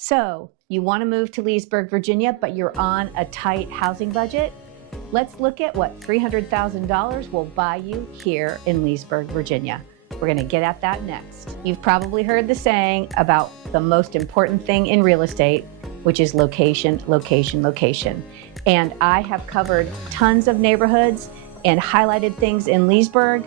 So, you want to move to Leesburg, Virginia, but you're on a tight housing budget? Let's look at what $300,000 will buy you here in Leesburg, Virginia. We're going to get at that next. You've probably heard the saying about the most important thing in real estate, which is location, location, location. And I have covered tons of neighborhoods and highlighted things in Leesburg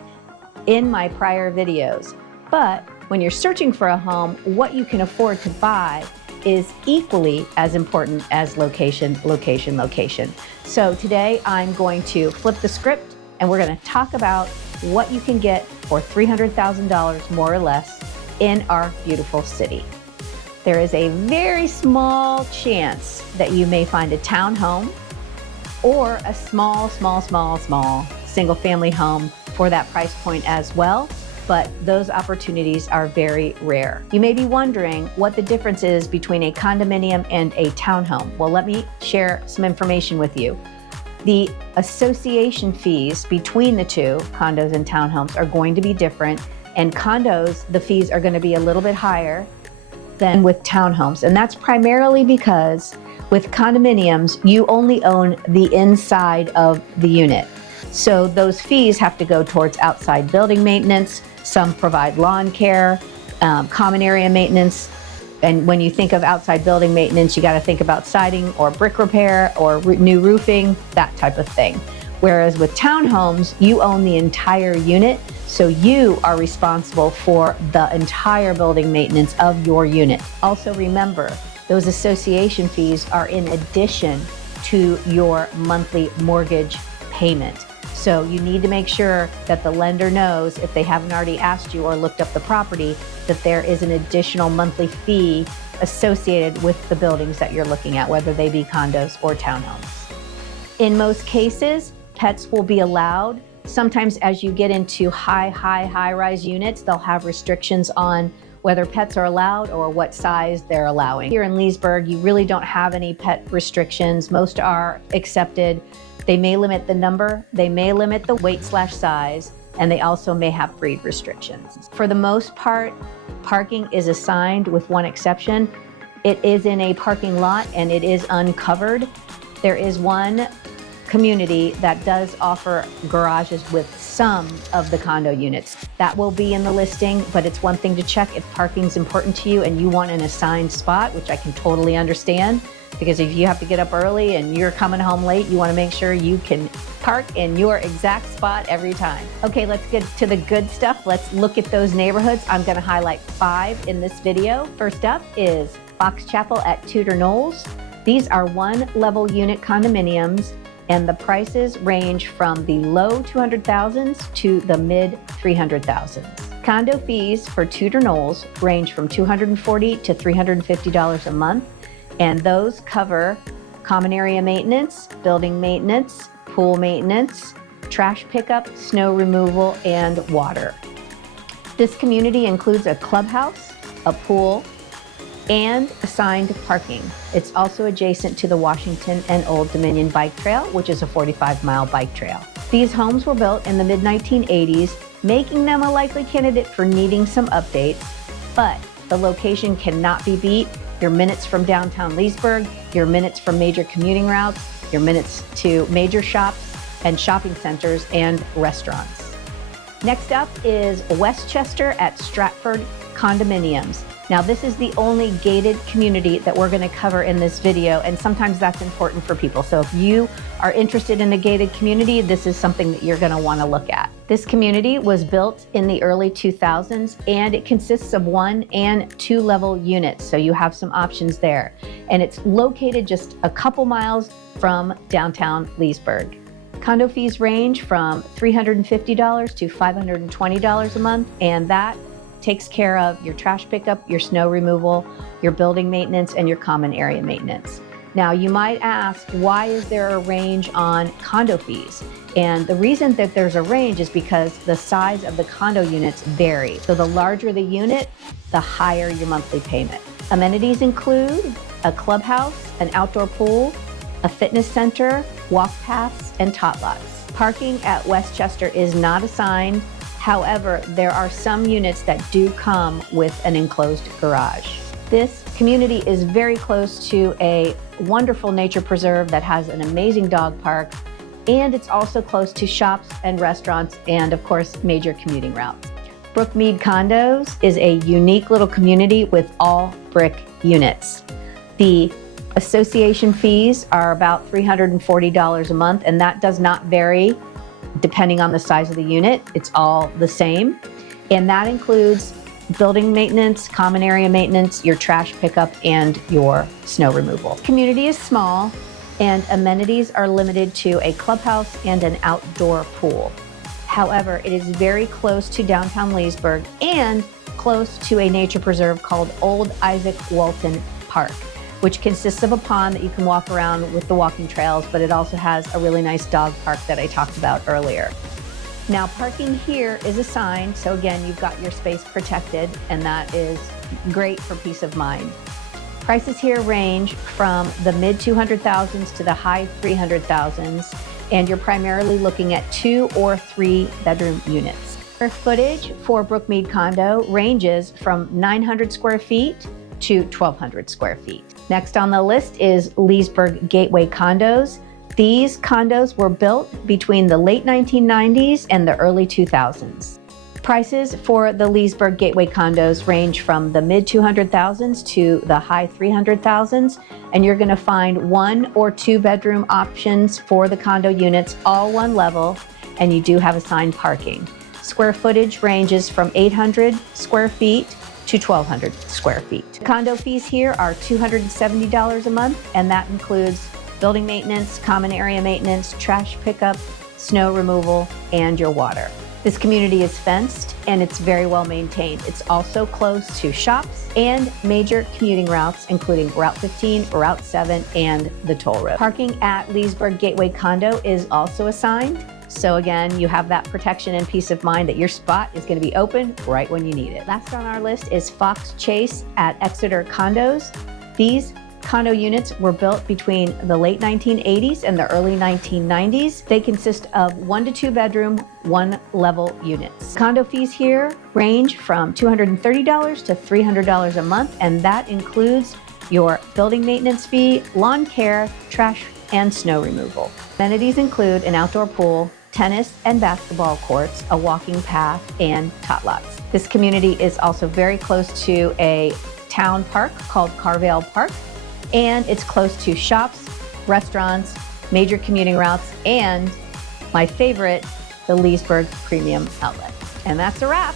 in my prior videos. But when you're searching for a home, what you can afford to buy is equally as important as location, location, location. So today I'm going to flip the script and we're going to talk about what you can get for $300,000 more or less in our beautiful city. There is a very small chance that you may find a townhome or a small single family home for that price point as well. But those opportunities are very rare. You may be wondering what the difference is between a condominium and a townhome. Well, let me share some information with you. The association fees between the two, condos and townhomes, are going to be different. And condos, the fees are going to be a little bit higher than with townhomes. And that's primarily because with condominiums, you only own the inside of the unit. So those fees have to go towards outside building maintenance. Some provide lawn care, common area maintenance. And when you think of outside building maintenance, you got to think about siding or brick repair or new roofing, that type of thing. Whereas with townhomes, you own the entire unit. So you are responsible for the entire building maintenance of your unit. Also remember, those association fees are in addition to your monthly mortgage payment. So you need to make sure that the lender knows, if they haven't already asked you or looked up the property, that there is an additional monthly fee associated with the buildings that you're looking at, whether they be condos or townhomes. In most cases, pets will be allowed. Sometimes as you get into high-rise units, they'll have restrictions on whether pets are allowed or what size they're allowing. Here in Leesburg, you really don't have any pet restrictions. Most are accepted. They may limit the number, they may limit the weight/size, and they also may have breed restrictions. For the most part, parking is assigned with one exception. It is in a parking lot and it is uncovered. There is one community that does offer garages with some of the condo units. That will be in the listing, but it's one thing to check if parking's important to you and you want an assigned spot, which I can totally understand. Because if you have to get up early and you're coming home late, you want to make sure you can park in your exact spot every time. Okay, let's get to the good stuff. Let's look at those neighborhoods. I'm going to highlight 5 in this video. First up is Fox Chapel at Tudor Nes. These are 1-level unit condominiums, and the prices range from the low 200,000s to the mid 300,000s. Condo fees for Tudor Nes range from $240 to $350 a month. And those cover common area maintenance, building maintenance, pool maintenance, trash pickup, snow removal, and water. This community includes a clubhouse, a pool, and assigned parking. It's also adjacent to the Washington and Old Dominion Bike Trail, which is a 45-mile bike trail. These homes were built in the mid-1980s, making them a likely candidate for needing some updates, but the location cannot be beat. Your minutes from downtown Leesburg, your minutes from major commuting routes, your minutes to major shops and shopping centers and restaurants. Next up is Westchester at Stratford Condominiums. Now this is the only gated community that we're going to cover in this video, and sometimes that's important for people. So if you are interested in a gated community, this is something that you're going to want to look at. This community was built in the early 2000s and it consists of 1- and 2-level units. So you have some options there. And it's located just a couple miles from downtown Leesburg. Condo fees range from $350 to $520 a month, and that takes care of your trash pickup, your snow removal, your building maintenance, and your common area maintenance. Now, you might ask, why is there a range on condo fees? And the reason that there's a range is because the size of the condo units vary. So the larger the unit, the higher your monthly payment. Amenities include a clubhouse, an outdoor pool, a fitness center, walk paths, and tot lots. Parking at Westchester is not assigned. However, there are some units that do come with an enclosed garage. This Community is very close to a wonderful nature preserve that has an amazing dog park, and it's also close to shops and restaurants and, of course, major commuting routes. Brook Me Condos is a unique little community with all brick units. The association fees are about $340 a month, and that does not vary depending on the size of the unit. It's all the same, and that includes building maintenance, common area maintenance, your trash pickup, and your snow removal. The community is small, and amenities are limited to a clubhouse and an outdoor pool. However, it is very close to downtown Leesburg and close to a nature preserve called Old Isaac Walton Park, which consists of a pond that you can walk around with the walking trails, but it also has a really nice dog park that I talked about earlier. Now, parking here is assigned, so again, you've got your space protected, and that is great for peace of mind. Prices here range from the mid 200,000s to the high 300,000s, and you're primarily looking at 2 or 3 bedroom units. Square footage for Brook Me Condo ranges from 900 square feet to 1,200 square feet. Next on the list is Leesburg Gateway Condos. These condos were built between the late 1990s and the early 2000s. Prices for the Leesburg Gateway condos range from the mid 200,000s to the high 300,000s, and you're going to find 1 or 2 bedroom options for the condo units, all one level, and you do have assigned parking. Square footage ranges from 800 square feet to 1,200 square feet. Condo fees here are $270 a month, and that includes building maintenance, common area maintenance, trash pickup, snow removal, and your water. This community is fenced and it's very well maintained. It's also close to shops and major commuting routes, including Route 15, Route 7, and the toll road. Parking at Leesburg Gateway Condo is also assigned. So again, you have that protection and peace of mind that your spot is going to be open right when you need it. Last on our list is Fox Chase at Exeter Condos. These condo units were built between the late 1980s and the early 1990s. They consist of 1 to 2 bedroom, 1 level units. Condo fees here range from $230 to $300 a month, and that includes your building maintenance fee, lawn care, trash, and snow removal. Amenities include an outdoor pool, tennis and basketball courts, a walking path, and tot lots. This community is also very close to a town park called Carvale Park, and it's close to shops, restaurants, major commuting routes, and my favorite, the Leesburg Premium Outlet. And that's a wrap.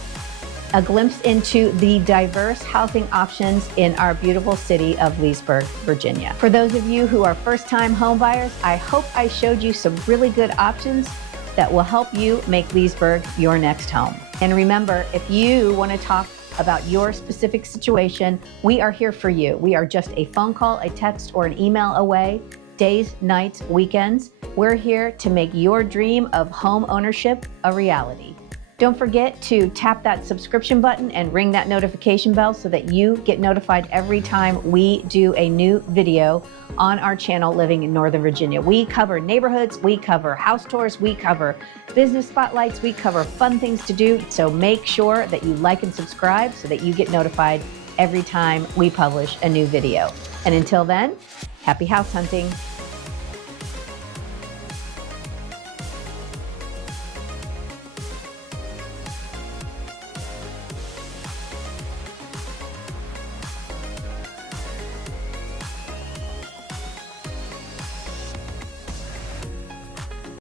A glimpse into the diverse housing options in our beautiful city of Leesburg, Virginia. For those of you who are first-time home buyers, I hope I showed you some really good options that will help you make Leesburg your next home. And remember, if you want to talk about your specific situation, we are here for you. We are just a phone call, a text, or an email away, days, nights, weekends. We're here to make your dream of home ownership a reality. Don't forget to tap that subscription button and ring that notification bell so that you get notified every time we do a new video on our channel, Living in Northern Virginia. We cover neighborhoods, we cover house tours, we cover business spotlights, we cover fun things to do. So make sure that you like and subscribe so that you get notified every time we publish a new video. And until then, happy house hunting.